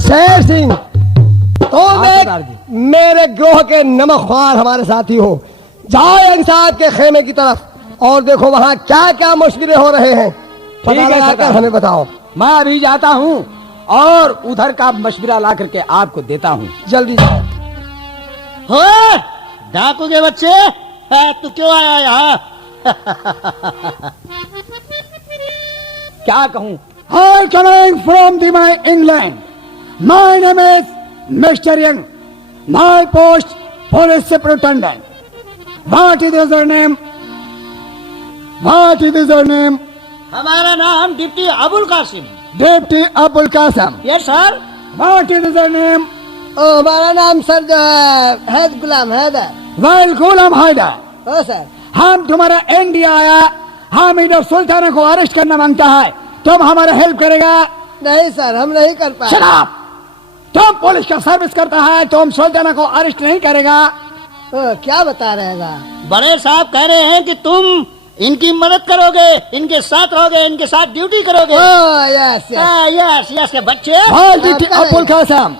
शेर सिंह, तुम एक मेरे ग्रोह के नमकख्वार हमारे साथी हो। जाओ अंग साहब के खेमे की तरफ और देखो वहाँ क्या क्या मुश्किलें हो रहे हैं। पता लगाकर हमें बताओ। मैं अभी जाता हूँ और उधर का मशवरा ला करके आपको देता हूँ। जल्दी जाओ। हो डाकू के बच्चे, तू क्यों आया यहाँ? क्या कहूँ? I coming from the my England. My name is Mr. Young. My post police superintendent. What is your name? What is your name? हमारा नाम deputy Abul Qasim. Deputy Abul Qasim. Yes sir. What is your name? ओ, हमारा नाम sir जो है Ghulam Haidar. Well, Ghulam Haidar. ओ sir, हम तुम्हारा इंडिया आया, हम इधर सुल्ताना को अरेस्ट करना मांगता है, तुम हमारा हेल्प करेगा? नहीं सर, हम नहीं कर पाए। शराब, तुम पुलिस का सर्विस करता है, तुम सुल्ताना को अरेस्ट नहीं करेगा? क्या बता रहेगा? बड़े साहब कह रहे हैं कि तुम इनकी मदद करोगे, इनके साथ रहोगे, इनके साथ ड्यूटी करोगे। यस यस यस बच्चे। डिप्टी अबुल कासिम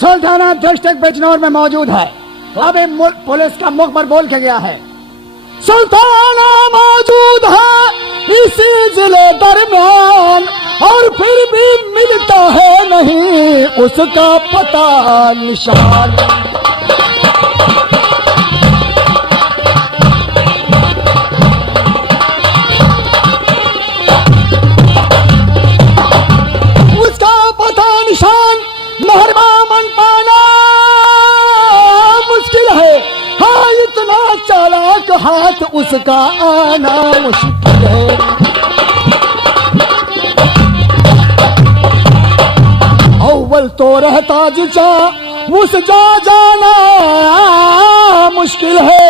सुल्ताना डिस्ट्रिक्ट बिजनौर में मौजूद है। अभी पुलिस का मुखबर बोल के गया है, सुल्ताना मौजूद है इसी जिले दरमियान, और फिर भी मिलता है नहीं उसका पता निशान। उसका पता निशान मेहरबा मन पाना मुश्किल है। हाँ, इतना चालाक हाथ उसका आना मुश्किल है। अव्वल तो रहता जिचा उस जा जाना मुश्किल है,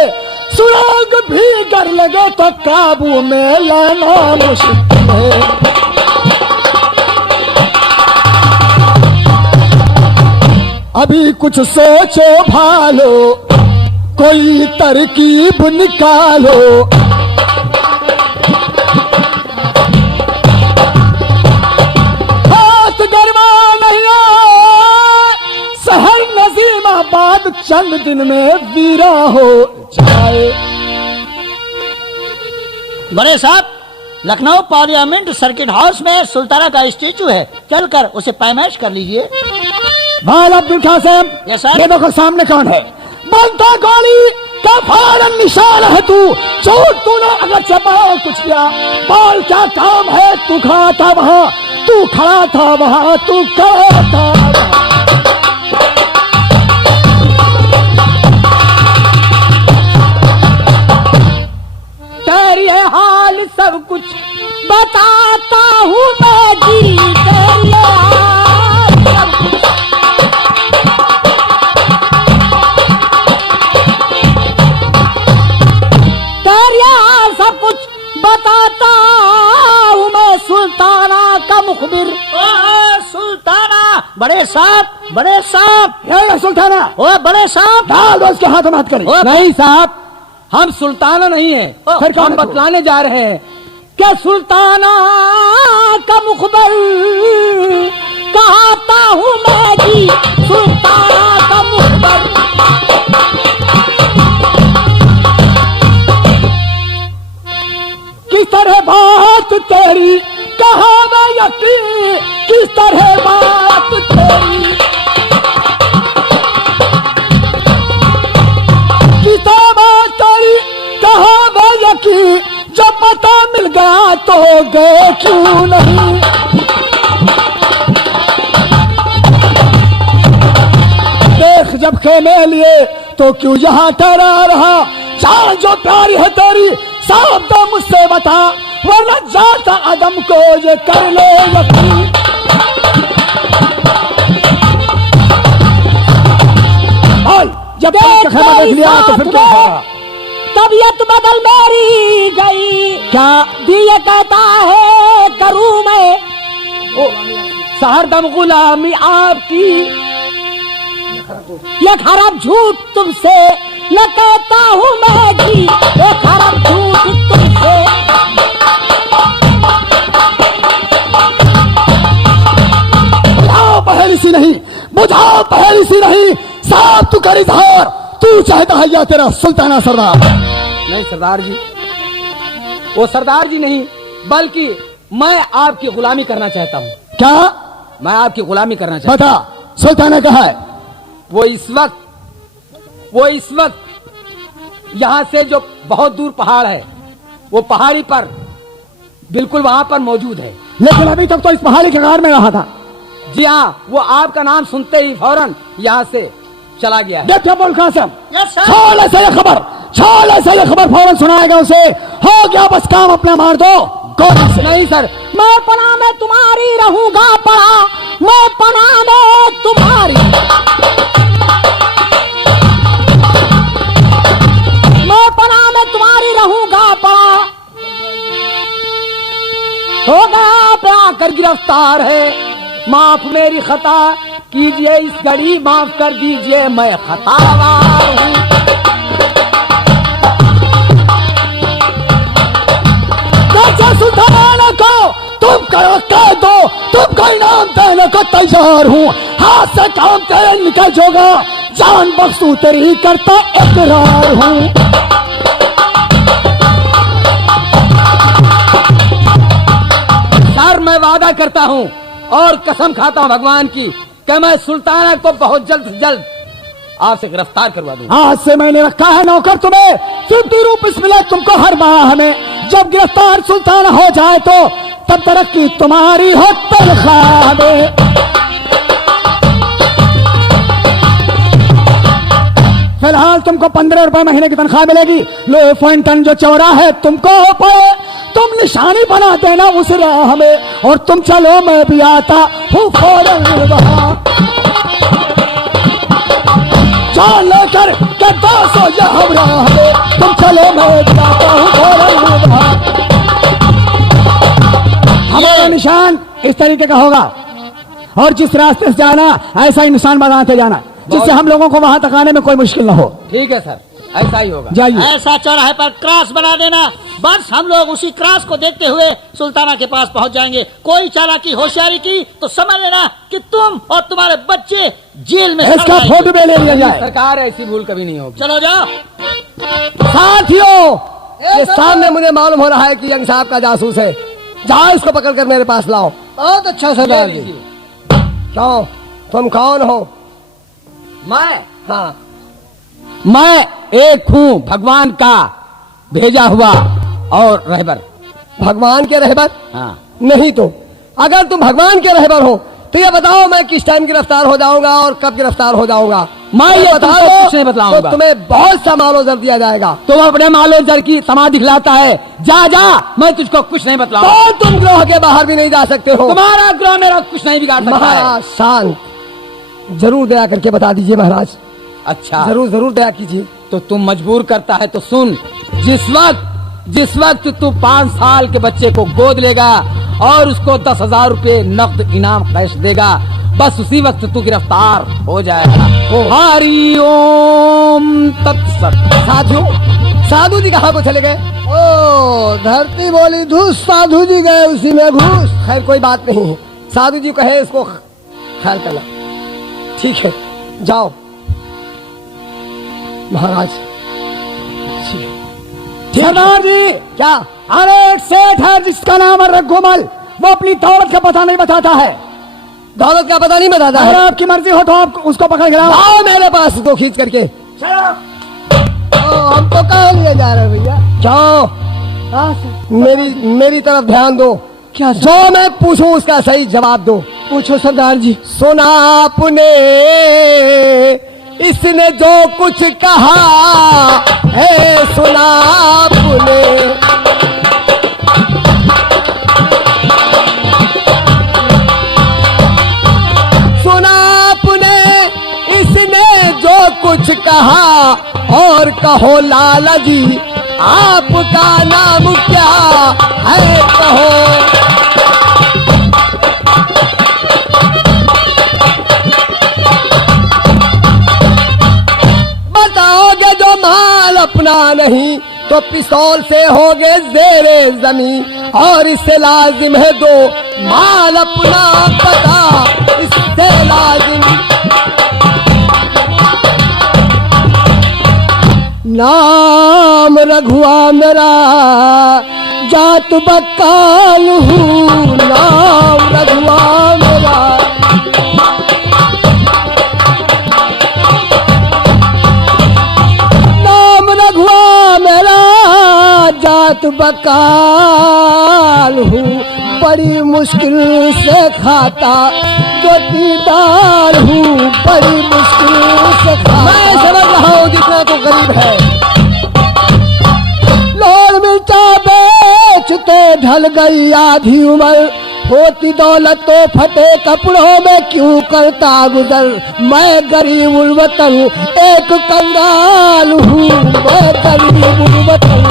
सुराग भी कर लगे तो काबू में लाना मुश्किल है। अभी कुछ सोचो भालो, कोई तरकीब निकालो। हाथ गरमा नहीं शहर नजीमाबाद चंद दिन में वीरा हो जाए। बड़े साहब, लखनऊ पार्लियामेंट सर्किट हाउस में सुल्ताना का स्टेचू है, चलकर उसे पैमाइश कर लीजिए। भाल अब्दुल कासिम, यस सर। ये देखो सामने कौन है? बनता गोली का फारन निशान है तू, चोट तूने अगर चपाओ कुछ किया, बाल क्या काम है? तू खड़ा था वहाँ, तू खड़ा था वहाँ, तू खड़ा था वहाँ। तेरी हाल सब कुछ बताता हूँ मैं जी, तेरी हाल सब कुछ। सब कुछ बताता हूँ मैं, सुल्ताना का मुखबिर। सुल्ताना, बड़े साहब, बड़े साहब। ये सुल्ताना, ओ बड़े साहब, डाल दो उसके हाथ में हाथ करें। नहीं साहब, हम सुल्ताना नहीं है। फिर हम बतलाने जा रहे हैं क्या सुल्ताना का मुखबिर कहता हूँ मैं जी, सुल्ताना का मुखबिर। किस तरह बात तेरी कहा मैं यकीन, किस तरह बात तेरी, किस तरह बात तेरी कहा मैं यकीन, जब पता मिल गया तो गए क्यों नहीं। देख जब खेमे लिए तो क्यों यहाँ ठहरा रहा, जान जो प्यारी है तेरी साहब तो मुझसे बता, वरना जाता आदम को ये कर लो यकीन। जब देख लिया तो फिर क्या होगा? तबीयत बदल मेरी गई, क्या दिए कहता है करूं मैं, सहरदम गुलामी आपकी, ये खराब झूठ तुमसे न कहता हूँ मैं जी, ये खराब झूठ तुमसे। पहेली सी नहीं, बुझाओ पहेली सी नहीं, साफ तू कर इजहार, तू चाहता है या तेरा सुल्ताना सरदार? नहीं सरदार जी, वो सरदार जी नहीं, बल्कि मैं आपकी गुलामी करना चाहता हूँ। क्या? मैं आपकी गुलामी करना चाहता बता, सुल्ताना कहाँ है? हूँ। वो इस वक्त यहाँ से जो बहुत दूर पहाड़ है, वो पहाड़ी पर बिल्कुल वहां पर मौजूद है। लेकिन अभी तक तो इस पहाड़ी के गार में रहा था। जी हाँ, वो आपका नाम सुनते ही फौरन यहाँ से चला गया है। देख अबुल कासिम, यस सर। छोड़ ऐसे ये खबर फौरन सुनाएगा उसे। हो गया बस काम, अपना मार दो गोली से। नहीं सर, मैं पनाह में तुम्हारी रहूंगा पड़ा, मैं पनाह में तुम्हारी, मैं पनाह में तुम्हारी रहूंगा पड़ा। हो गया पे आकर गिरफ्तार है, माफ मेरी खता कीजिए इस घड़ी, माफ कर दीजिए मैं खतावार हूँ। सुल्तान को तुम करो कह दो, तुमको इनाम देने को तैयार हूँ। हाथ से काम तेरे निकल जोगा, जान बख्शू तेरी करता इकरार हूँ। सर मैं वादा करता हूँ और कसम खाता हूँ भगवान की कि मैं सुल्ताना को बहुत जल्द से जल्द आपसे गिरफ्तार करवा दूंगा। आज से मैंने रखा है नौकर तुम्हें, 50 रुपीस मिले तुमको हर माह हमें। जब गिरफ्तार सुल्तान हो जाए तो तब तरक्की तुम्हारी हो तनख्वाह में। फिलहाल तुमको 15 रुपए महीने की तनख्वाह मिलेगी। लो फंटन जो चौरा है तुमको पड़े, तुम निशानी बना देना उस राह में, और तुम चलो मैं भी आता हूँ फौरन वहाँ। जान लेकर के दोस्तों ये हमरा हमें, तुम चलो मैं भी आता हूँ फौरन वहाँ। हमारा निशान इस तरीके का होगा, और जिस रास्ते से जाना ऐसा ही निशान बनाते जाना, जिससे हम लोगों को वहां तक आने में कोई मुश्किल न हो। ठीक है सर, ऐसा ही होगा। जाइए। ऐसा चौराहे पर क्रॉस बना देना, बस हम लोग उसी क्रॉस को देखते हुए सुल्ताना के पास पहुंच जाएंगे। कोई चालाकी होशियारी की तो समझ लेना कि तुम और तुम्हारे बच्चे जेल में इसका फोटो भी ले लिया जाए। सरकार ऐसी भूल कभी नहीं होगी। चलो जाओ। साथियों, ये सामने मुझे मालूम हो रहा है कि यंग साहब का जासूस है। जाओ इसको पकड़कर मेरे पास लाओ। बहुत अच्छा सरदार जी। क्यों, तुम कौन हो? मैं हाँ, मैं एक हूँ भगवान का भेजा हुआ और रहबर। भगवान के रहबर? हाँ, नहीं तो अगर तुम भगवान के रहबर हो तो ये बताओ मैं किस टाइम गिरफ्तार हो जाऊंगा और कब गिरफ्तार हो जाऊंगा? मैं ये बता तुमको दो कुछ नहीं बतलाऊंगा। तो तुम्हें बहुत सा मालो जर दिया जाएगा। तुम अपने मालो जर की समाधि खिलाता है, जा जा, मैं तुझको कुछ नहीं बतलाऊंगा। तो तुम ग्रोह के बाहर भी नहीं जा सकते हो। तुम्हारा ग्रह मेरा कुछ नहीं बिगाड़ सकता है। महाराज शांत, जरूर दया करके बता दीजिए महाराज। अच्छा, जरूर जरूर दया कीजिए। तो तुम मजबूर करता है तो सुन, जिस वक्त तू 5 साल के बच्चे को गोद लेगा और उसको 10,000 रुपए नकद इनाम कैश देगा, बस उसी वक्त तू गिरफ्तार हो जाएगा। हरि ओम तत्सत। साधु, साधु जी कहाँ को चले गए? ओ धरती बोली धूस, साधु जी गए उसी में घूस। खैर कोई बात नहीं है, साधु जी कहे इसको ख्याल करना। ठीक है, जाओ महाराज। सरदार जी, क्या? अरे एक सेठ है जिसका नाम है रघुमल, वो अपनी दौलत का पता नहीं बताता है। दौलत का पता नहीं बताता अगर है? आपकी मर्जी हो तो आप उसको पकड़ के लाओ। आओ मेरे पास उसको खींच करके। हम तो कहाँ लिए जा रहे हैं भैया? क्यों? मेरी तरफ ध्यान दो। क्या जो मैं पूछूं उसका सही जवाब दो। पूछो सरदार जी। सुना आपने इसने जो कुछ कहा है, सुना आपने। सुना आपने इसने जो कुछ कहा, और कहो लाला जी आपका नाम क्या है, कहो। बताओगे जो माल अपना नहीं तो पिस्तौल से होगे जेरे जमीन, और इससे लाजिम है दो माल अपना पता, इससे लाजिम नाम रघुआ मेरा जात बकाल हूँ, नाम रघुआ मेरा। नाम रघुआ मेरा जात बकाल हूँ, बड़ी मुश्किल से खाता तो दीदार हूँ, बड़ी मुश्किल से खाता। मैं समझ रहा हूँ जितना तो गरीब है। लोड़ मिर्चा बेचते ढल गई आधी उम्र, होती दौलत तो फटे कपड़ों में क्यों करता गुजर। मैं गरीब उल वतन एक कंगाल हूँ, मैं गरीब उल वतन।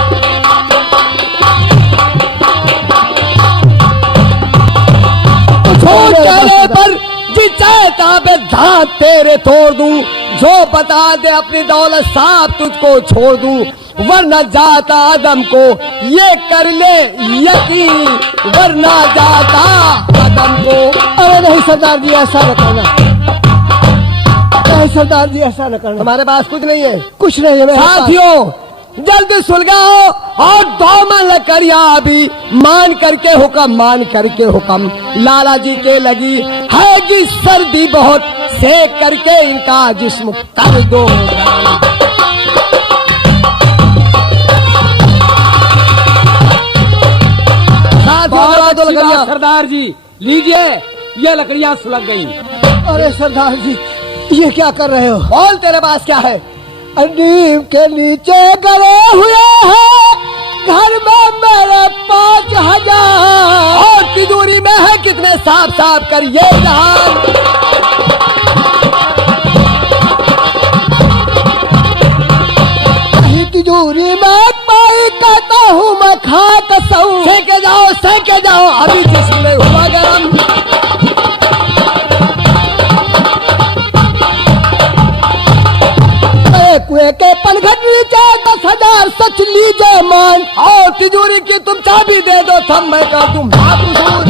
चेहरे पर जिचाता पे दांत तेरे तोड़ दूं, जो बता दे अपनी दौलत साहब तुझको छोड़ दूं, वरना जाता आदम को ये कर ले यकीन, वरना जाता आदम को। अरे नहीं सरदार जी ऐसा न करना, नहीं सरदार जी ऐसा न करना, हमारे पास कुछ नहीं है, कुछ नहीं है। साथियों जल्दी सुलगाओ और दोमन लकड़िया अभी मान करके हुक्म, मान करके हुक्म। लाला जी के लगी हैगी सर्दी बहुत, सेक करके इनका जिस्म कर दो। सरदार जी लीजिए, ये लकड़ियाँ सुलग गई। अरे सरदार जी ये क्या कर रहे हो? बोल तेरे पास क्या है? नीम के नीचे गड़े हुए हैं घर में मेरे 5000, और तिजोरी में है कितने साफ साफ कर ये जहान। तिजोरी में पाई कहता हूँ मैं खा कसम। सेके जाओ अभी जिसमें हुआ गरम। कुएं के पनघट नीचे 10,000 सच लीजिए मान, और तिजोरी की तुम चाबी दे दो तब मैं कर दूं महाकुसूर।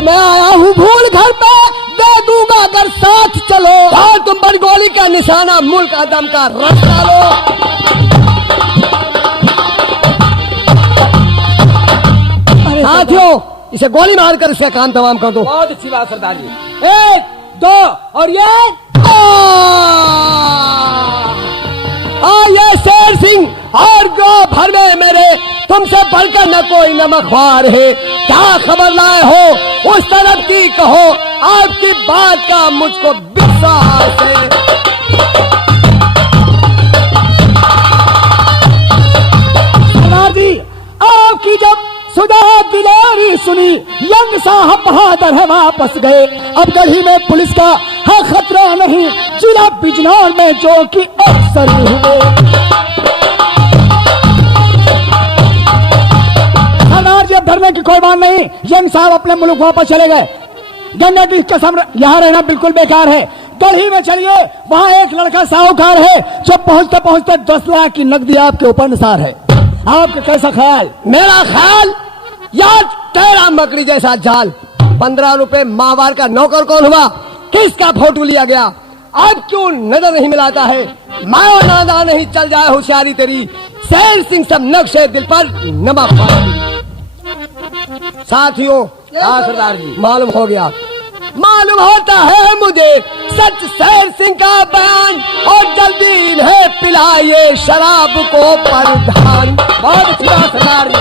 मैं आया हूँ भूल घर पे, दे दूंगा अगर साथ चलो, और तुम पर गोली का निशाना मुल्क आदम का रख डालो। साथियों इसे गोली मारकर इसका काम तमाम कर दो। बहुत अच्छी बात सरदार जी। 1 2 और ये ये शेर सिंह और गांव भर में मेरे तुमसे बढ़कर न कोई नमकवार है। क्या खबर लाए हो उस तरफ की कहो, आपकी बात का मुझको विश्वास है। सरदार जी आपकी जब सुधा दिलारी सुनी, यंग साहब बहादुर है वापस गए। अब गढ़ी में पुलिस का है खतरा नहीं, जिला बिजनौर में जो कि अफसर हुए। सरदार जी अब डरने की कोई बात नहीं, यंग साहब अपने मुल्क वापस चले गए। गंगा की कसम यहाँ रहना बिल्कुल बेकार है। गढ़ी में चलिए, वहाँ एक लड़का साहूकार है जो पहुँचते पहुँचते 10 लाख की नकदी आपके ऊपर निसार है। आपका कैसा ख्याल? मेरा ख्याल यार तेरा मकड़ी जैसा जाल। 15 रुपए माहवार का नौकर कौन हुआ? किसका फोटो लिया गया? आज क्यों नजर नहीं मिलाता है? मायो नादा नहीं चल जाए होशियारी तेरी। शेर सिंह सब नक्शे दिल पर नमक। साथियों सरदार जी मालूम हो गया, मालूम होता है मुझे सच शेर सिंह का बयान, और जल्दी इन्हें पिलाइए शराब को परधान। बहुत अच्छी बात सरदार जी।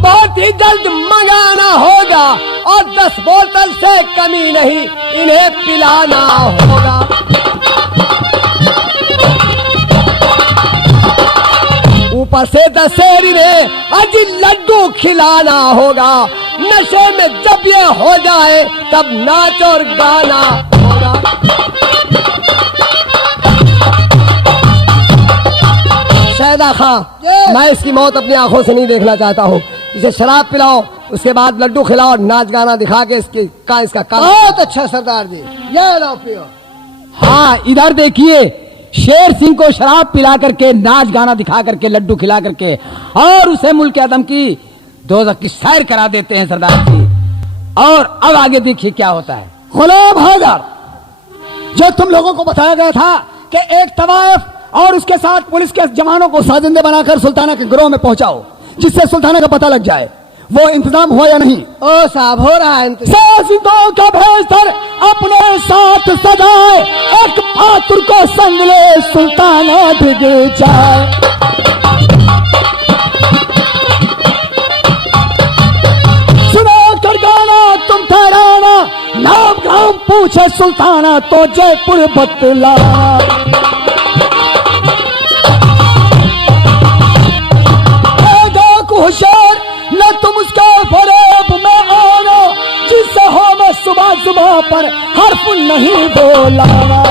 बहुत ही जल्द मंगाना होगा, और 10 बोतल से कमी नहीं इन्हें पिलाना होगा। ऊपर से दशहरी ने आज लड्डू खिलाना होगा। नशे में जब ये हो जाए तब नाच और गाना होगा। शहदा खां, मैं इसकी मौत अपनी आंखों से नहीं देखना चाहता हूँ। इसे शराब पिलाओ, उसके बाद लड्डू खिलाओ, नाच गाना दिखा के इसका काम। बहुत अच्छा सरदार जी, ये लो पियो। हाँ इधर देखिए, शेर सिंह को शराब पिला करके, नाच गाना दिखा करके, लड्डू खिला करके, और उसे मुल्क आदम की दोज़ख की सैर करा देते हैं सरदार जी। और अब आगे देखिए क्या होता है। गुलाम हैदर, जो तुम लोगों को बताया गया था कि एक तवायफ और उसके साथ पुलिस के जवानों को साजिंदे बनाकर सुल्ताना के गिरोह में पहुंचाओ, जिससे सुल्ताना का पता लग जाए, वो इंतजाम हुआ या नहीं? ओ साहब, हो रहा है इंतजाम। साजिदों का भेस्तर अपने साथ सजाए, एक आतुर को संग ले सुल्ताना डिग जाए। सुनो कर गाना तुम ठहराना, नाम गाम पूछे सुल्ताना तो जयपुर बतलाना। होशियार न तुम उसके फरेब में आना, जिससे हो मैं सुबह सुबह पर हर्फ नहीं बोलाना।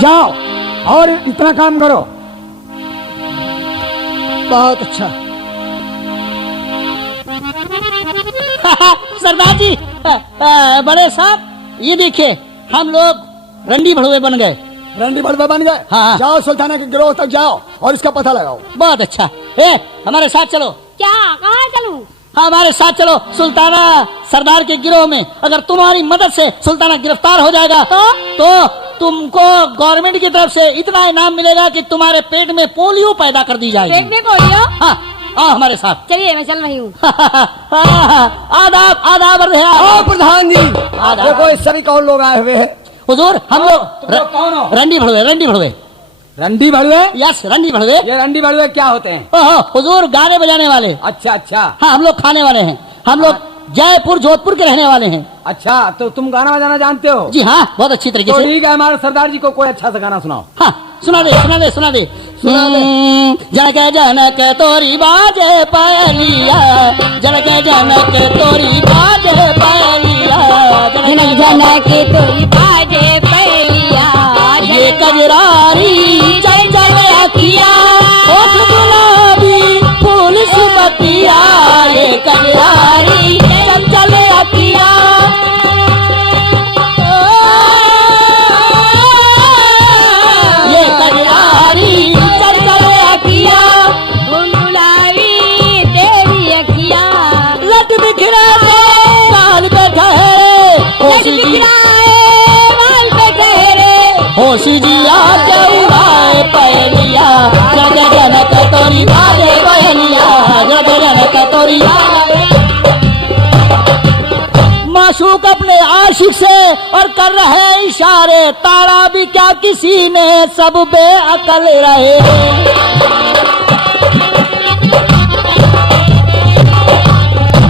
जाओ और इतना काम करो। बहुत अच्छा। सरदार जी, बड़े साहब ये देखिए, हम लोग रंडी भड़वे बन गए। रंडी बड़वे बन गए? हाँ। जाओ सुल्ताना के गिरोह तक जाओ और इसका पता लगाओ। बहुत अच्छा। हमारे साथ चलो। क्या, कहाँ चलूं? हमारे साथ चलो सुल्ताना सरदार के गिरोह में। अगर तुम्हारी मदद से सुल्ताना गिरफ्तार हो जाएगा तो तुमको गवर्नमेंट की तरफ से इतना इनाम मिलेगा कि तुम्हारे पेट में पोलियो पैदा कर दी जाएगी। पेट में पोलियो? हाँ, आओ हमारे साथ। चलिए, मैं चल रही हूँ। आदाब आदाब। ओ प्रधान जी, आदाब। देखो इस सभी कौन लोग आए हुए हैं। हुजूर, हम लोग तुम लोग कौन हो? रंडी भड़वे। रंडी भड़वे? रंडी भड़वे? यस, रंडी भड़वे। ये रंडी भड़वे क्या होते हैं? ओहो, हुजूर गाने बजाने वाले। अच्छा अच्छा हाँ, हम लोग खाने वाले हैं। हम लोग जयपुर जोधपुर के रहने वाले हैं। अच्छा, तो तुम गाना बजाना जानते हो? जी हाँ, बहुत अच्छी तरीके तो से। ठीक है, हमारे सरदार जी को कोई अच्छा सा गाना सुनाओ। हाँ, सुना दे सुना दे सुना दे। जनक जनक तोरी बाजे पायलिया, जनक जनक तोरी बाजे पायलिया, जनक जनक तोरी बाजे पैलिया, ये कजरारी चल चल अखिया, होठ गुलाबी फूल सुबतिया, ये कजरारी चल चल अखिया। ये कजरारी चल चल अखिया, गुलाबी तेरी अखिया, लट बिखरे बाल पे ठहरे, होशी जी बाल पे ठहरे, होशी जिया के उड़ाए पहलिया, जनक जनक तोरी बाजे पहलिया, जनक जनक तोरी। माशूक अपने आशिक से और कर रहे इशारे, तारा भी क्या किसी ने सब बेअकल रहे।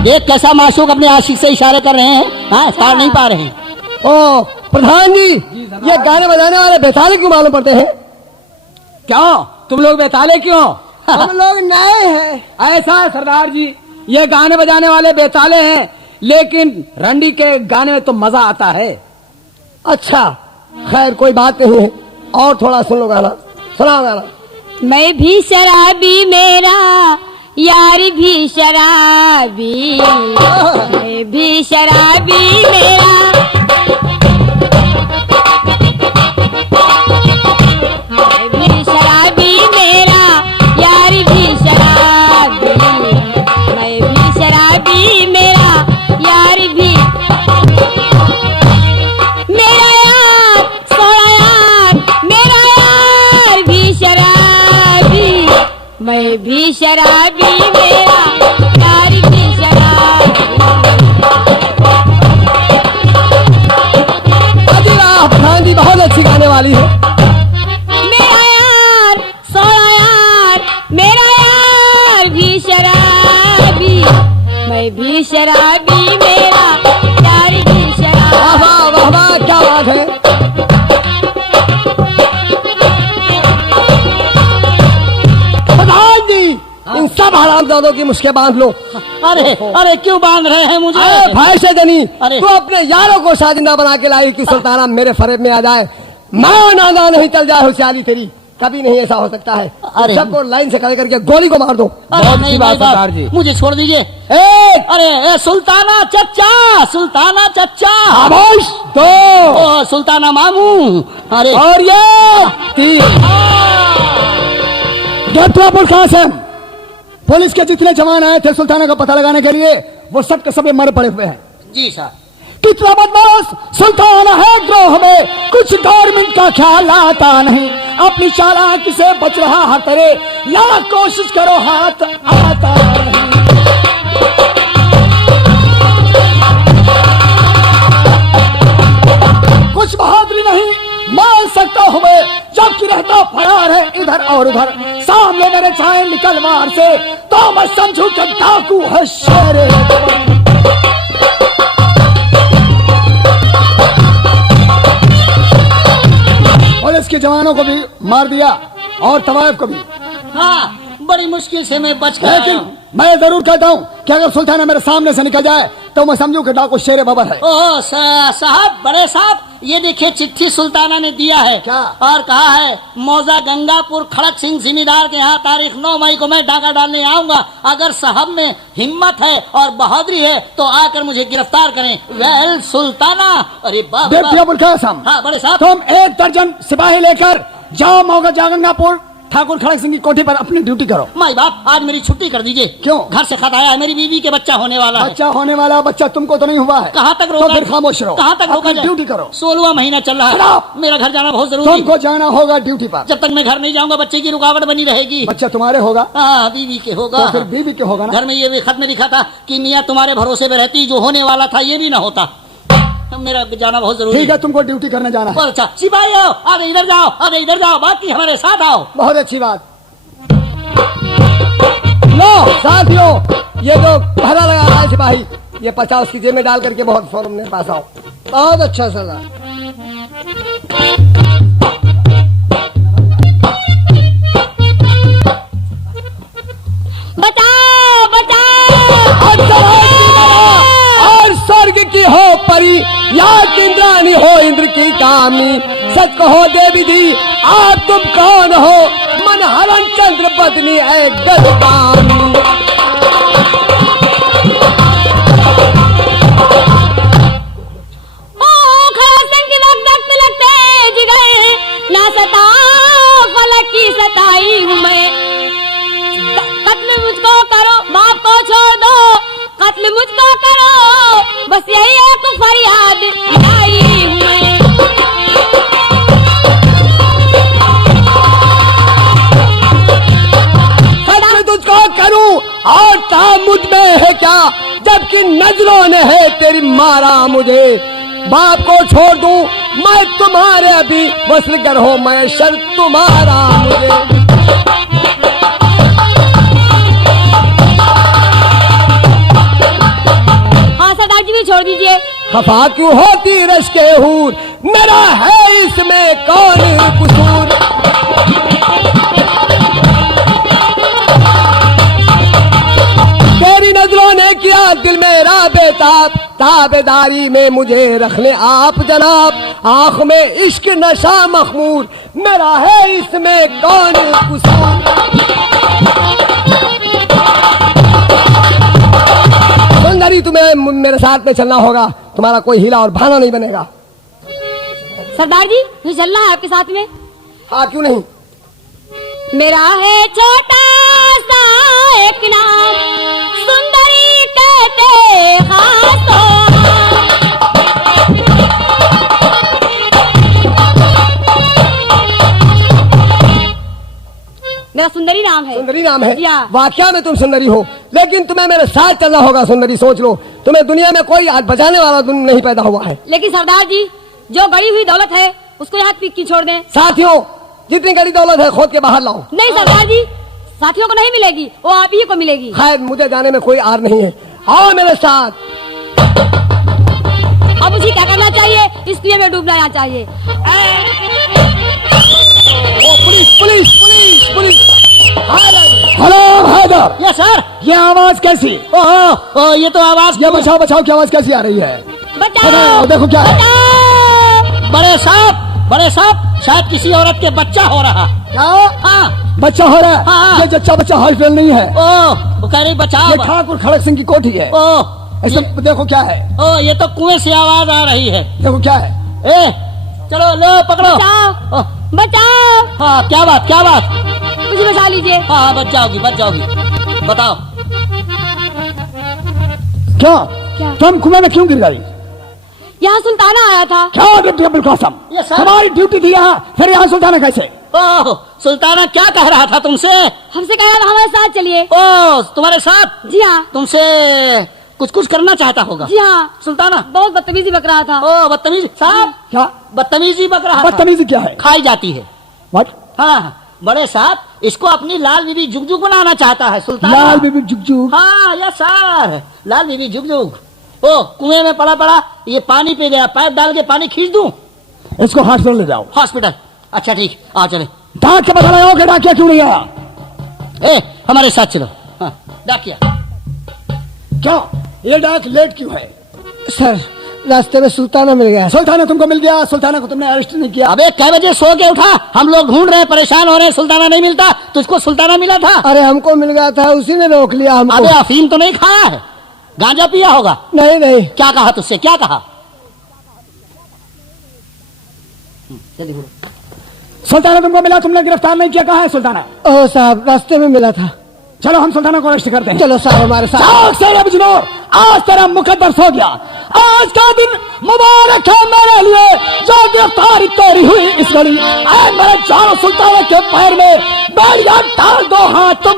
एक कैसा माशूक अपने आशिक से इशारे कर रहे हैं, हाँ, तार नहीं पा रहे हैं। ओ प्रधान जी, ये गाने बजाने वाले बेताले क्यों मालूम पड़ते हैं? क्यों, तुम लोग बेताले क्यों? हम लोग नए हैं। ऐसा है सरदार जी, ये गाने बजाने वाले बेताले हैं, लेकिन रंडी के गाने में तो मजा आता है। अच्छा, खैर कोई बात नहीं है। और थोड़ा सुन लो गाना, सुनाओ गाना। मैं भी शराबी, मेरा यार भी शराबी, मैं भी शराबी, मेरा मैं भी शराबी, मेरा यार भी शराबी, मैं भी शराबी, मेरा यार भी, मेरा यार सोना यार, मेरा यार भी शराबी, मैं भी शराबी, मेरा यार भी शराबी। अजी वाह, प्रधान जी बहुत अच्छी गाने वाली है। मेरा यार सोना यार, मेरा यार भी शराबी, मैं भी शराबी, मेरा यार भी वाह शराबी। वाह वाह वाह, क्या बात है। प्रधान जी, इन सब हरामजादों की मुश्किल बांध लो। अरे अरे, क्यों बांध रहे हैं मुझे? अरे भाई से जनी, अरे। तू अपने यारों को साजिंदा बना के लाई कि सुल्ताना मेरे फरेब में आ जाए, मैं नादा नहीं चल जाए होशियारी तेरी। कभी नहीं ऐसा हो सकता है। अरे। सबको लाइन से खड़े करके गोली को मार दो। अरे बहुत नहीं अच्छी बात भाई सरदार साहब, जी। मुझे छोड़ दीजिए। अरे सुल्ताना चचा, सुल्ताना चचा, खामोश। दो ओ सुल्ताना मामू। अरे और ये तीन। डॉक्टर अबुल कासिम, पुलिस के जितने जवान आए थे सुल्ताना का पता लगाने के लिए, वो सब के सब मर पड़े हुए हैं। जी साहब। कितना बदमाश सुल्ताना है ग्रोह में, कुछ गवर्नमेंट का ख्याल आता नहीं, अपनी चालाकी से बच रहा हर तरह, लाख कोशिश करो हाथ आता नहीं। कुछ बहादुरी नहीं मान सकता हूँ मैं, जबकि रहता फरार है इधर और उधर, सामने मेरे चाहे निकल मार से तो मैं समझू कि डाकू है शेर। पुलिस के जवानों को भी मार दिया और तवायफ को भी। हाँ, बड़ी मुश्किल से मैं बच गया। लेकिन मैं जरूर कहता हूँ कि अगर सुल्ताना मेरे सामने से निकल जाए तो मैं समझूं कि डाकू शेर बबर है। ओह साहब, बड़े साहब, ये देखिए चिट्ठी सुल्ताना ने दिया है। क्या? और कहा है मौजा गंगापुर खड़क सिंह जिमीदार के यहाँ तारीख 9 मई को मैं डाका डालने आऊंगा। अगर साहब में हिम्मत है और बहादुरी है तो आकर मुझे गिरफ्तार करें। वेल सुल्ताना, अरे बाप रे बाप। हाँ बड़े साहब, तुम 1 दर्जन सिपाही लेकर जाओ मौका गंगापुर ठाकुर खड़क सिंह की कोठी पर अपनी ड्यूटी करो। माई बाप, आज मेरी छुट्टी कर दीजिए। क्यों? घर से खत आया है, मेरी बीवी के बच्चा होने वाला है। बच्चा होने वाला, बच्चा तुमको तो नहीं हुआ है। कहाँ तक रोका? तो फिर खामोश रहो, कहाँ तक रोका जाए? ड्यूटी करो। 16वां महीना चल रहा है, मेरा घर जाना बहुत जरूरी है। तुमको जाना होगा ड्यूटी पर। जब तक मैं घर नहीं जाऊंगा बच्चे की रुकावट बनी रहेगी। बच्चा तुम्हारे होगा? हाँ, बीवी के होगा। तो फिर बीवी के होगा ना। घर में ये भी खत में लिखा था कि मियाँ तुम्हारे भरोसे में रहती, जो होने वाला था ये भी ना होता। मेरा जाना बहुत जरूरी ठीक है, तुमको ड्यूटी करने जाना है। बहुत अच्छा। सिपाही आओ, आगे इधर जाओ, आगे इधर जाओ, बाकी हमारे साथ आओ। बहुत अच्छी बात। लो साथियों, ये जो पहरा लगा रहा है सिपाही, ये 50 उसकी जेब में डाल करके बहुत फौरन मेरे पास आओ। बहुत अच्छा सरदार। बचाओ बचाओ। और स्वर्ग की हो परी या इंद्रानी हो इंद्र की कामी, सच कहो देवी दी आप तुम कौन हो, मन हरण चंद्र पत्नी है गजगामी। लगते जिगरे ना सताओ, फलक की सताई हूँ मैं। कत्ल मुझको करो, बाप को छोड़ दो, कत्ल मुझको करो, बस यही एक फरियाद आई हूँ मैं। कत्ल तुझको करूं और काम मुझ में है क्या, जबकि नजरों ने है तेरी मारा मुझे। बाप को छोड़ दूं मैं तुम्हारे अभी, वस्ल कर हो मैं शर तुम्हारा मुझे। हाँ सरदार जी भी छोड़ दीजिए। खफा क्यों होती रश के हूर, मेरा है इसमें कौन कसूर। तेरी नजरों ने किया दिल मेरा बेताब, ताबेदारी में मुझे रख ले आप जनाब। आंख में इश्क नशा मखमूर, मेरा है इसमें कौन कसूर। सुंदरी तुम्हें मेरे साथ में चलना होगा, तुम्हारा कोई हीला और बहाना नहीं बनेगा। सरदार जी मुझे चलना है आपके साथ में। हाँ क्यों नहीं। मेरा है छोटा सा एक नाम, सुंदरी कहते खासो। मेरा सुंदरी नाम है। सुंदरी नाम है? या। वाकया में तुम सुंदरी हो, लेकिन तुम्हें मेरे साथ चलना होगा। सुंदरी सोच लो, तुम्हें दुनिया में कोई हाथ बचाने वाला नहीं पैदा हुआ है। लेकिन सरदार जी जो गड़ी हुई दौलत है उसको यहाँ क्यों छोड़ दें? साथियों, जितनी गड़ी दौलत है खोद के बाहर लाओ। नहीं सरदार जी, साथियों को नहीं मिलेगी, वो आप ही को मिलेगी। खैर मुझे जाने में कोई आर नहीं है, आओ मेरे साथ। अब उसे क्या करना चाहिए? इस कुएं में डूबना यहाँ चाहिए। ओ police police police police. Hello Haidar. Yes sir. ये आवाज कैसी? ओह, ये तो आवाज। ये बचाओ बचाओ की आवाज कैसी आ रही है? बचाओ देखो क्या है। बचाओ। बड़े साहब शायद किसी औरत के बच्चा हो रहा। क्या? हाँ। बच्चा हो रहा है? हाँ। ये जच्चा बच्चा हॉस्पिटल नहीं है, ओह, वो कह रही बचाओ। ये ठाकुर खड़क सिंह की कोठी है। ओह, इसमें देखो क्या है। ओह, ये तो कुएं से आवाज आ रही है। देखो क्या है। ए, चलो लो पकड़ो। बचाओ ओह, बचाओ। हाँ, क्या बात? मुझे जी बचा लीजिए। हाँ बच जाओगी बच जाओगी। बताओ क्या क्या? तुम कुएं में क्यों गिर गई? यहाँ सुल्ताना आया था। क्या deputy Abdul Qasim, yes sir. हमारी ड्यूटी थी यहाँ, फिर यहाँ सुल्ताना कैसे? ओह सुल्ताना क्या कह रहा था तुमसे? हमसे कहा था हमारे साथ चलिए। ओह तुम्हारे साथ? जी हाँ। तुमसे कुछ करना चाहता होगा? जी हाँ। सुल्ताना बहुत बदतमीजी बक रहा था। ओ बदतमीजी साहब, क्या बदतमीजी बक रहा था। बदतमीजी क्या है? खाई जाती है। व्हाट? हाँ बड़े साहब इसको अपनी लाल बीबी जुगजुग बनाना चाहता है सुल्ताना। लाल बीबी जुगजुग? हाँ यस सर, लाल बीबी जुगजुग। ओ कुएं में पड़ा पड़ा ये पानी पी गया, पाइप डाल के पानी खींच दूं? इसको हॉस्पिटल ले जाओ। हॉस्पिटल? अच्छा ठीक, आ चले। डाक के पता लगाओ कि डाकिया क्यों नहीं आया। ए हमारे साथ चलो। हाँ डाकिया। क्या ये डाक लेट क्यों है? सर रास्ते में सुल्ताना मिल गया। सुल्ताना तुमको मिल गया? सुल्ताना को तुमने अरेस्ट नहीं किया? अबे कै बजे सो के उठा? हम लोग ढूंढ रहे हैं, परेशान हो रहे हैं, सुल्ताना नहीं मिलता। तुझको सुल्ताना मिला था? अरे हमको मिल गया था, उसी ने रोक लिया हमको। अबे अफीम तो नहीं खाया है? गांजा पिया होगा? नहीं नहीं। क्या कहा तुझसे, क्या कहा? जल्दी बोलो। सुल्ताना तुमको मिला, तुमने गिरफ्तार नहीं किया? कहाँ है सुल्ताना? ओ साहब रास्ते में मिला था। चलो हम सुल्ताना को अरेस्ट करते हैं। चलो साहब हमारे साथ। जाग से रे बिजनौर, आज तेरा मुकद्दर सो गया। आज का दिन मुबारक है मेरे लिए, जो गिरफ्तारी तेरी हुई इस घड़ी। ऐ मेरे जानो सुल्ताना के पैर में बेड़िया डाल दो, हाथ तुम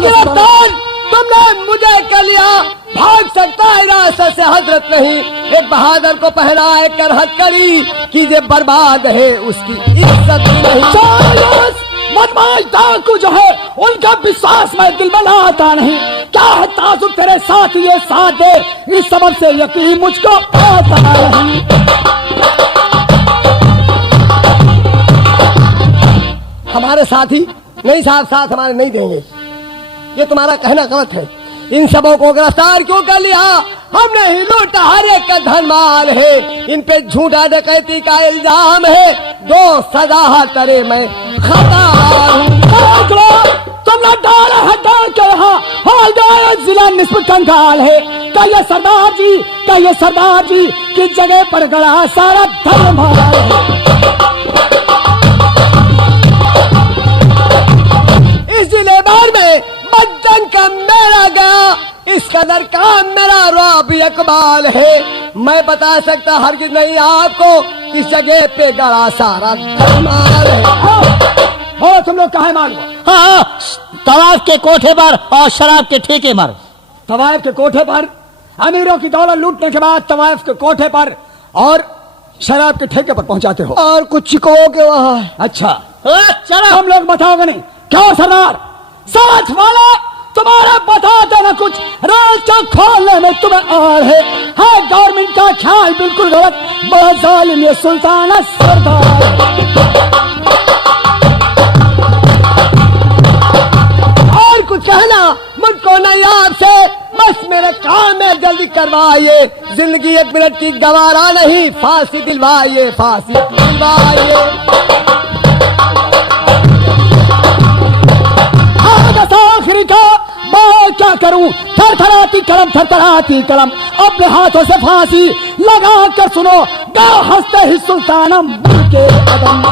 गिरफ्तार तुमने मुझे कर लिया, भाग सकता है रास्ते से हजरत नहीं। एक बहादुर को पहनाए कर हथकड़ी, कीजिए बर्बाद है उसकी इज्जत भी नहीं। बदमाश डाकू जो है उनका विश्वास मैं दिल में लाता नहीं। क्या है तासुब तेरे साथ ये साथ दे, इस सबब से यकीन मुझको आता नहीं। हमारे साथी नहीं साहब, साथ हमारे नहीं देंगे, ये तुम्हारा कहना गलत है। इन सबों को गिरफ्तार क्यों कर लिया? हमने ही लूटा, हर एक का धन माल है। इन पे झूठा डकैती का इल्जाम है, दो सजा तरे मैं खता हूँ। तुमने डाला है डाल के यहाँ हाल गया जिला निस्बत कंगाल है। क्या ये सरदार जी, क्या ये सरदार जी की जगह पर गड़ा सारा धर्म है। इस जिले भर में बच्चन का मेरा गया, इस कदर का मेरा रौब इकबाल है। मैं बता सकता हरगिज़ नहीं आपको, इस जगह पे गड़ा सारा धमाल है। और तुम लोग कहाँ मालूम? हाँ तवाफ के कोठे पर और शराब के ठेके पर। तवाइफ के कोठे पर अमीरों की दौलत लूटने के बाद तवाइफ के कोठे पर और शराब के ठेके पर पहुंचाते हो। और कुछ चिकों के वहाँ। अच्छा चलो हम लोग बताओगे नहीं क्या सरदार? साथ वाला तुम्हारा बताते ना कुछ, रास्ता खोलने में तुम्हें और है। गवर्नमेंट का ख्याल बिल्कुल गलत, बड़ा जालिम ये सुल्ताना सरदार। और कुछ कहना मुझको नहीं आपसे, बस मेरे काम में जल्दी करवाइए। जिंदगी एक मिनट की गवारा नहीं, फांसी दिलवाइए, फांसी दिलवाइए। आखिरी का मैं क्या करूं, थरथराती कलम थरथराती कलम, अपने हाथों से फांसी लगा कर सुनो, गा हंसते ही सुल्ताना मुड़ के कदम।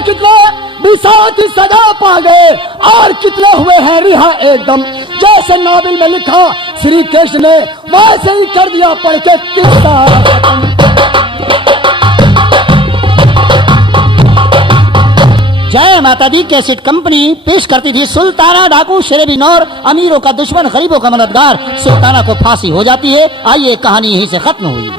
कितने भी साथी सजा पा गए और कितने हुए हैं रिहा एकदम। जैसे नॉवेल में लिखा श्री कृष्ण ने वैसे ही कर दिया पढ़ के किस्सा। जय माता दी कैसेट कंपनी पेश करती थी सुल्ताना डाकू शेरे बिनौर, अमीरों का दुश्मन गरीबों का मददगार। सुल्ताना को फांसी हो जाती है। आइए कहानी यहीं से खत्म हुई।